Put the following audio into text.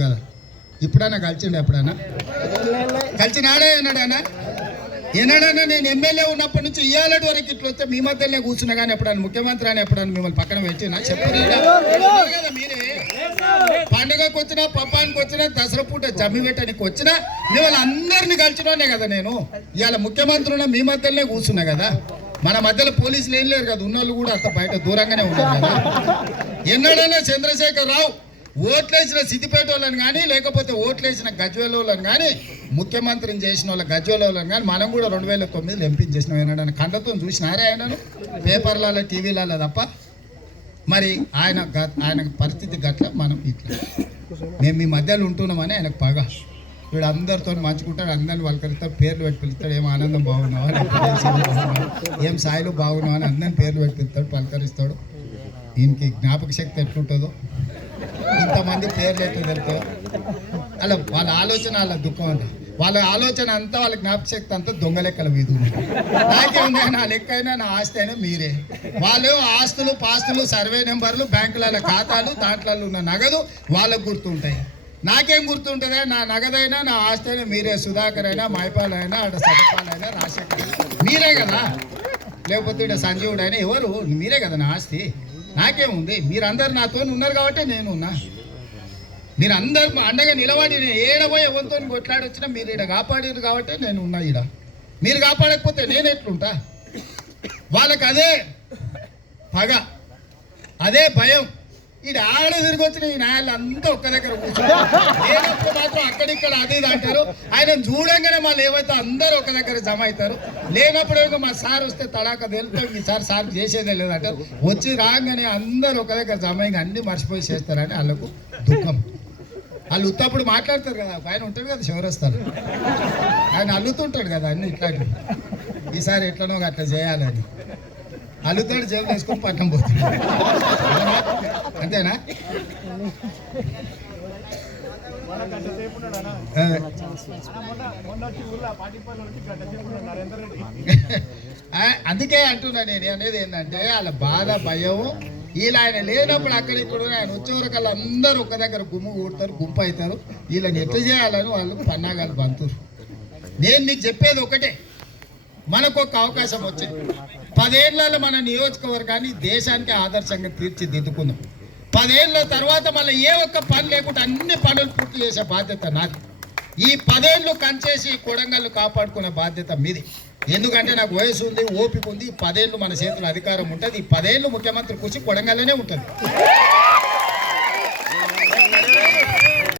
కదా ఇప్పుడన్నా కలిసిండు ఎప్పుడన్నా కలిసినాడే అన్నాడన్నా ఏనాడన్నా నేను ఎమ్మెల్యే ఉన్నప్పటి నుంచి ఇయ్యాలటి వరకు ఇట్లా వస్తే మీ మధ్యలో కూర్చున్నా కానీ ఎప్పుడన్నా ముఖ్యమంత్రి అని ఎప్పుడన్నా మిమ్మల్ని పక్కన పెట్టినా చెప్పండి కదా మీరే పండుగకు వచ్చినా పబ్బానికి వచ్చినా దసరా పూట జమ్మి పెట్టడానికి వచ్చినా మిమ్మల్ని అందరినీ కలిసినోనే కదా నేను ఇవాళ ముఖ్యమంత్రి ఉన్న మీ మధ్యలోనే కూర్చున్నా కదా మన మధ్యలో పోలీసులు ఏం లేరు కదా ఉన్నోళ్ళు కూడా అంత బయట దూరంగానే ఉన్నారు కదా ఎన్నడైనా చంద్రశేఖర్ రావు ఓట్లేసిన సిద్దిపేట వాళ్ళని కానీ లేకపోతే ఓట్లేసిన గజ్వేల్ వాళ్ళని కానీ ముఖ్యమంత్రిని చేసిన వాళ్ళ గజ్వేల్ వాళ్ళని కానీ మనం కూడా 2009 ఎంపీని చేసినాం ఏనాడని కండతో చూసినారే ఆయనను పేపర్లలో టీవీలలో తప్ప మరి ఆయన పరిస్థితి గట్ల మనం ఇట్లా మేము మీ మధ్యలో ఉంటున్నామని ఆయనకు పగ వీడు అందరితో మంచుకుంటాడు అందరిని పలకరిస్తాడు పేర్లు పెట్టి పిలుస్తాడు ఏం ఆనందం బాగున్నావా ఏం సాయిలు బాగున్నావా అని అందరిని పేర్లు పెట్టి పిలుస్తాడు పలకరిస్తాడు ఈయనకి జ్ఞాపక శక్తి ఎట్లుంటుందో ఇంతమంది పేర్లు ఎట్లా తెలుస్తాయో అలా వాళ్ళ ఆలోచన వాళ్ళ దుఃఖం అంట వాళ్ళ ఆలోచన అంతా వాళ్ళ జ్ఞాపక శక్తి అంతా దొంగ లెక్కల వీధు నాకేముంది నా లెక్క అయినా నా ఆస్తి అయినా మీరే వాళ్ళు ఆస్తులు పాస్తులు సర్వే నెంబర్లు బ్యాంకుల ఖాతాలు దాంట్లో ఉన్న నగదు వాళ్ళకు గుర్తుంటాయి నాకేం గుర్తుంటుందా నా నగదైనా నా ఆస్తి అయినా మీరే సుధాకర్ అయినా మైపాలైనా అక్కడ సదపాలైనా రాజశేఖర్ మీరే కదా లేకపోతే ఇక్కడ సంజీవుడు అయినా ఎవరు మీరే కదా నా ఆస్తి నాకేముంది మీరందరు నాతో ఉన్నారు కాబట్టి నేను ఉన్నా మీరు అందరు అండగా నిలబడి ఏడబోయి ఎవరితో కొట్లాడొచ్చినా మీరు ఇక్కడ కాపాడారు కాబట్టి నేను ఉన్నా ఈడ మీరు కాపాడకపోతే నేను ఎట్లుంటా వాళ్ళకి అదే పగ అదే భయం ఈడ ఆడ తిరిగి వచ్చిన ఈ నాయలు అంతా ఒక్క దగ్గర కూర్చుంటారు మాత్రం అక్కడిక్కడ అది ఇది అంటారు ఆయన చూడంగానే మళ్ళీ ఏవైతే అందరూ ఒక దగ్గర జమ అవుతారు లేనప్పుడు మా సార్ వస్తే తడాక తెలుతాడు ఈసారి సార్ చేసేదే లేదంటారు వచ్చి రాగానే అందరూ ఒక దగ్గర జమ అయ్యి అన్ని మర్చిపోయి చేస్తారని వాళ్ళకు దుఃఖం వాళ్ళు ఉత్తప్పుడు మాట్లాడతారు కదా ఆయన ఉంటాడు కదా చివరొస్తారు ఆయన అల్లుతుంటాడు కదా అన్ని ఇట్లాంటి ఈసారి ఎట్లనో అట్లా చేయాలని అల్లుతాడు జేబు వేసుకొని పట్టణం పోతాడు అంతేనా అందుకే అంటున్నా నేను అనేది ఏంటంటే వాళ్ళ బాధ భయం వీళ్ళు ఆయన లేనప్పుడు అక్కడ ఇప్పుడు ఆయన వచ్చేవరకు అందరూ ఒక దగ్గర గుమ్ము కూడతారు గుంపు అవుతారు వీళ్ళని ఎట్లా చేయాలని వాళ్ళు పన్నాగాలు బంతురు నేను నీకు చెప్పేది ఒకటే మనకు ఒక అవకాశం వచ్చింది 10 ఏళ్ళలో మన నియోజకవర్గాన్ని దేశానికి ఆదర్శంగా తీర్చిదిద్దుకుందాం 10 ఏళ్ళ తర్వాత మళ్ళీ ఏ ఒక్క పని లేకుండా అన్ని పనులు పూర్తి చేసే బాధ్యత నాది ఈ 10 ఏళ్ళు కంచేసి కొడంగల్లు కాపాడుకునే బాధ్యత మీది ఎందుకంటే నాకు వయసు ఉంది ఓపిక ఉంది 10 ఏళ్ళు మన చేతిలో అధికారం ఉంటుంది ఈ 10 ఏళ్ళు ముఖ్యమంత్రి కూర్చి కొడంగల్లోనే ఉంటుంది